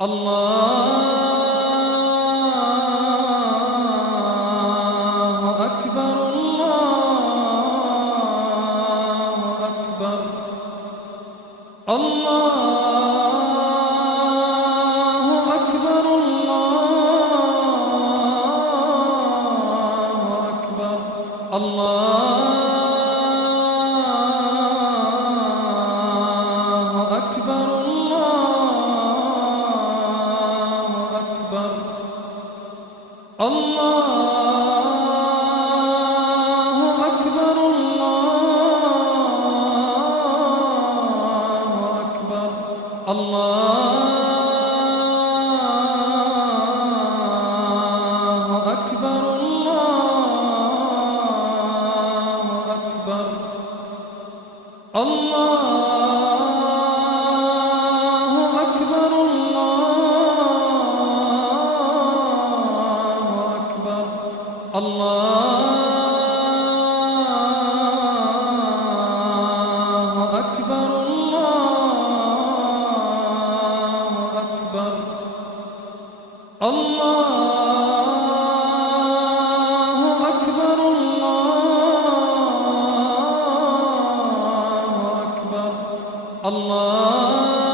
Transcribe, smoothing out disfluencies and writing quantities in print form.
الله أكبر الله أكبر الله أكبر الله أكبر الله أكبر الله أكبر الله أكبر الله أكبر الله أكبر الله أكبر الله أكبر الله أكبر الله أكبر الله أكبر الله